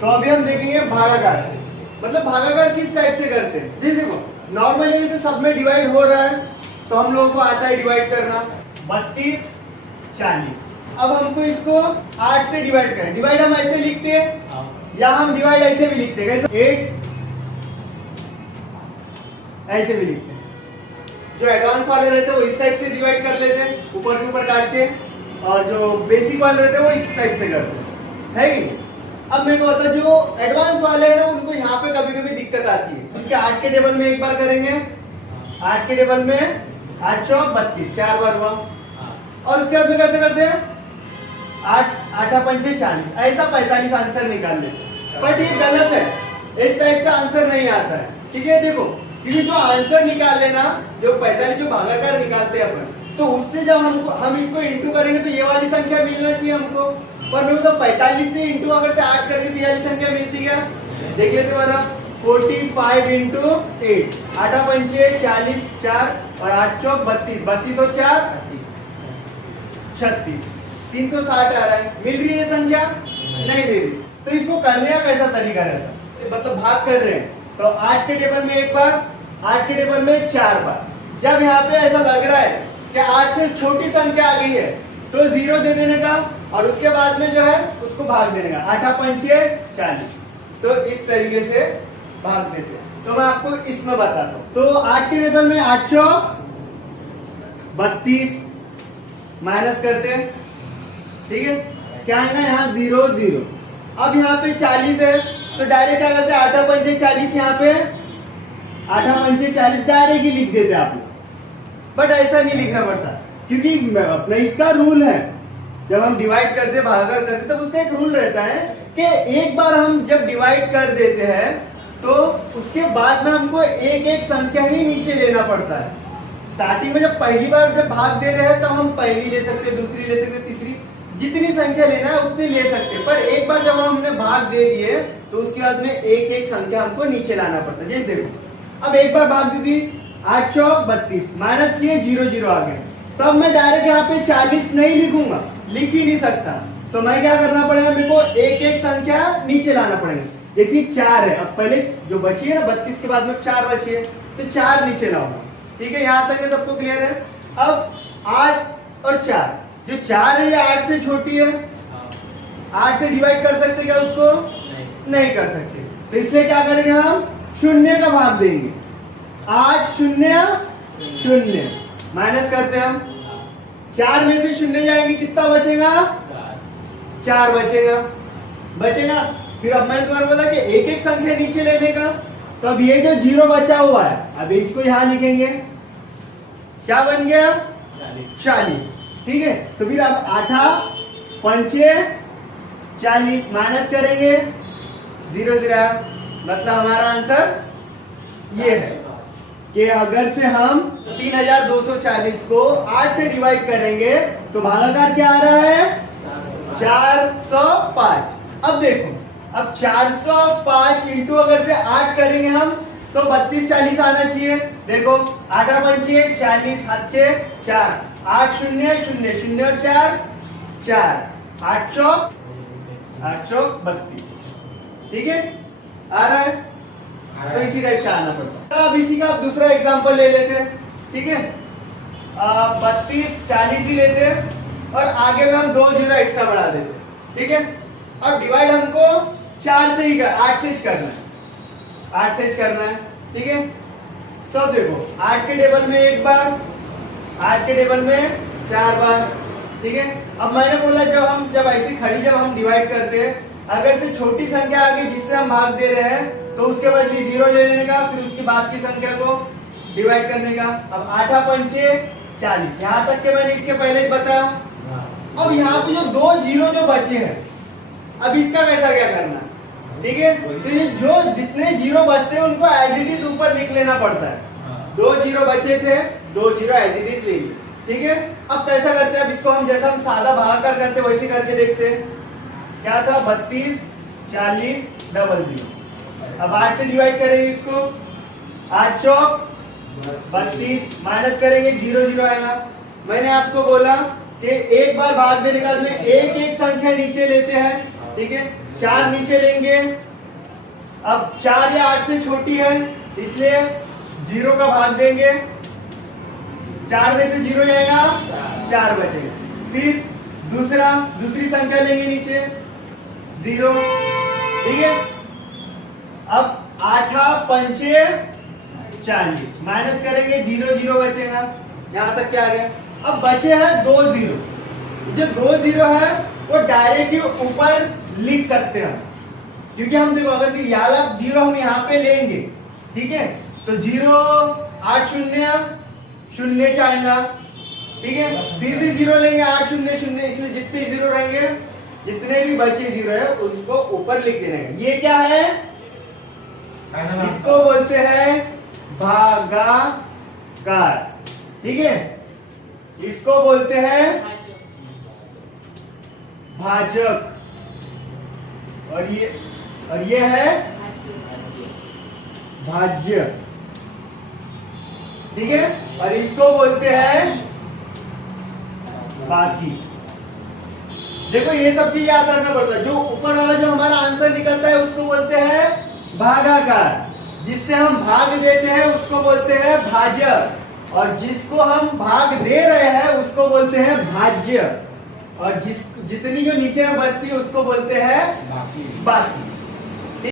तो अभी हम देखेंगे भागाकार। मतलब भागाकार किस टाइप से करते हैं। जी देखो, नॉर्मली जैसे सब में डिवाइड हो रहा है तो हम लोगों को आता है डिवाइड करना 32 40। अब हमको इसको 8 से डिवाइड करें। डिवाइड हम ऐसे लिखते हैं या हम डिवाइड ऐसे भी लिखते हैं, 8 ऐसे भी लिखते हैं। जो एडवांस वाले रहते हैं वो इस टाइप से डिवाइड कर लेते हैं, ऊपर के ऊपर काट के, और जो बेसिक वाले रहते हैं वो इस टाइप से करते हैं, है कि? अब मेरे को बता, जो एडवांस वाले हैं उनको यहाँ पे कभी कभी दिक्कत आती है। इसके 8 के टेबल में एक बार करेंगे, 8 के टेबल में 8 चौक 32, 4 बार हुआ। और उसके बाद में कैसे करते हैं, 8 8 पंचे 40, ऐसा 45 आंसर निकाल लेते। बट ये गलत है, इस टाइप से आंसर नहीं आता है। ठीक है, देखो, क्योंकि जो आंसर निकाल लेना, जो 45 जो भागाकार निकालते हैं अपन, तो उससे जब हम इसको इंटू करेंगे तो ये वाली संख्या मिलना चाहिए हमको। पर मेरे को तो 45 से इंटू अगर से 8 करके तो ये वाली संख्या मिलती है। देख लेते बारा, 45 इंटू 8, 8 पंचे 40, 4 और 8 चौक 32, 32 और 4 36, 360 आ रहा है। मिल रही है संख्या? नहीं मिल रही। तो इसको करने का कैसा तरीका रहता, मतलब भाग कर रहे हैं तो 8 के टेबल में एक बार, 8 के टेबल में 4 बार। जब यहाँ पे ऐसा लग रहा है कि 8 से छोटी संख्या आ गई है तो 0 दे देने का, और उसके बाद में जो है उसको भाग देने का, 8 पंचे 40। तो इस तरीके से भाग देते हैं। तो मैं आपको इसमें बताता हूँ। तो 8 के टेबल में 8 चौक 32 माइनस करते हैं, ठीक है, क्या आएगा यहाँ 0 0। अब यहाँ पे 40 है तो डायरेक्ट क्या करते हैं, 8 पंचे 40, यहाँ पे 8 पंचे 40 डायरेक्ट ही लिख देते आप लोग। बट ऐसा नहीं लिखना पड़ता, क्योंकि अपना इसका रूल है, जब हम डिवाइड करते भागाकार करते तब उसका एक रूल रहता है कि एक बार हम जब डिवाइड कर देते हैं तो उसके बाद में हमको एक एक संख्या ही नीचे लेना पड़ता है। स्टार्टिंग में जब पहली बार जब भाग दे रहे हैं तब हम पहली ले सकते, दूसरी ले सकते, तीसरी, जितनी संख्या लेना है उतनी ले सकते। पर एक बार जब हमने भाग दे दिए तो उसके बाद में एक एक संख्या हमको नीचे लाना पड़ता है। जैसे देखो, अब एक बार भाग दी थी 8 चौक 32, माइनस किए 0 0 आ गए। तब मैं डायरेक्ट यहाँ पे 40 नहीं लिखूंगा, लिख ही नहीं सकता। तो मैं क्या करना पड़ेगा, मेरे को एक एक संख्या नीचे लाना पड़ेगा। जैसे 4 है, अब पहले जो बची है ना 32 के बाद में 4 बची है तो 4 नीचे लाऊंगा। ठीक है, यहाँ तक सबको क्लियर है। अब 8 और 4, जो 4 है ये 8 से छोटी है, 8 से डिवाइड कर सकते क्या उसको? नहीं कर सकते। तो इसलिए क्या करेंगे, हम शून्य का भाग देंगे। 8 0 0 माइनस करते हैं हम, 4 में से शून्य जाएंगे, कितना बचेगा? 4 बचेगा। फिर अब मैंने तुम्हारे बोला कि एक एक संख्या नीचे लेने का। तो अब ये जो 0 बचा हुआ है, अब इसको यहां लिखेंगे, क्या बन गया? 40। ठीक है, तो फिर अब 8 पंचे 40 माइनस करेंगे, 0 0। मतलब हमारा आंसर ये है कि अगर से हम 3240 को 8 से डिवाइड करेंगे तो भागाकार क्या आ रहा है? 405। अब देखो, अब 405 इंटू अगर से 8 करेंगे हम तो 32 40 आना चाहिए। देखो, 8 पंचे 40, हाथ के 4, 8 0 0 0 और 4 4, 8 चौक 32। ठीक है, आ रहा है? तो इसी टाइप से आना पड़ता है। अब इसी का आप दूसरा एग्जांपल ले लेते हैं। ठीक है, 32 40 ही लेते हैं और आगे में हम 2 0 एक्स्ट्रा बढ़ा देते हैं। ठीक है, अब डिवाइड हमको 4 से ही 8 से ही करना है, 8 से ही करना है। ठीक है, तो देखो 8 के टेबल में एक बार, 8 के टेबल में 4 बार। ठीक है, अब मैंने बोला जब ऐसी खड़ी जब हम डिवाइड करते हैं, अगर से छोटी संख्या आ गई जिससे हम भाग दे रहे हैं तो उसके बदले 0 ले लेने का, फिर उसके बाद की संख्या को डिवाइड करने का। अब 8 पंचे 40, यहाँ तक के मैंने इसके पहले ही बताया। अब यहाँ पे जो 2 0 जो बचे हैं, अब इसका कैसा क्या करना? ठीक है, तो ये जो जितने 0 बचते हैं उनको एज इट इज ऊपर लिख लेना पड़ता है। 2 0 बचे थे, 2 0 एज इट इज ले लिए। ठीक है, अब कैसा करते हैं, अब इसको हम जैसा हम सादा भागाकार करते वैसे करके देखते हैं। क्या था? 32 40 00। अब 8 से डिवाइड करेंगे इसको, 8 चौक 32 माइनस करेंगे, 0 0 आएगा। मैंने आपको बोला कि एक बार भाग देने के बाद में एक एक संख्या नीचे लेते हैं। ठीक है, 4 नीचे लेंगे। अब 4 या 8 से छोटी है इसलिए 0 का भाग देंगे। 4 में से 0 जाएगा, 4 बचेगा। फिर दूसरी संख्या लेंगे नीचे 0, ठीक है। अब 8 पंचे 40 माइनस करेंगे 0 0 बचेगा। यहां तक क्या आ गया। अब बचे हैं 2 0। जो 2 0 है वो डायरेक्ट ही ऊपर लिख सकते हैं, क्योंकि हम देखो अगर ये वाला 0 हम यहाँ पे लेंगे, ठीक है, तो 0 8 0 0 जाएगा, ठीक है। फिर से 0 लेंगे 8 0 0, इसलिए जितने 0 रहेंगे, जितने भी बचे 0 है उनको ऊपर लिख देना है। ये क्या है, इसको बोलते हैं भागाकार, ठीक है। इसको बोलते हैं भाजक, और ये है भाज्य, ठीक है। और इसको बोलते हैं बाकी। देखो ये सब चीज याद रखना पड़ता है। जो ऊपर वाला जो हमारा आंसर निकलता है उसको बोलते हैं भागाकार, जिससे हम भाग देते हैं उसको बोलते हैं भाजक, और जिसको हम भाग दे रहे हैं उसको बोलते हैं भाज्य, और जितनी जो नीचे में बचती है उसको बोलते हैं बाकी।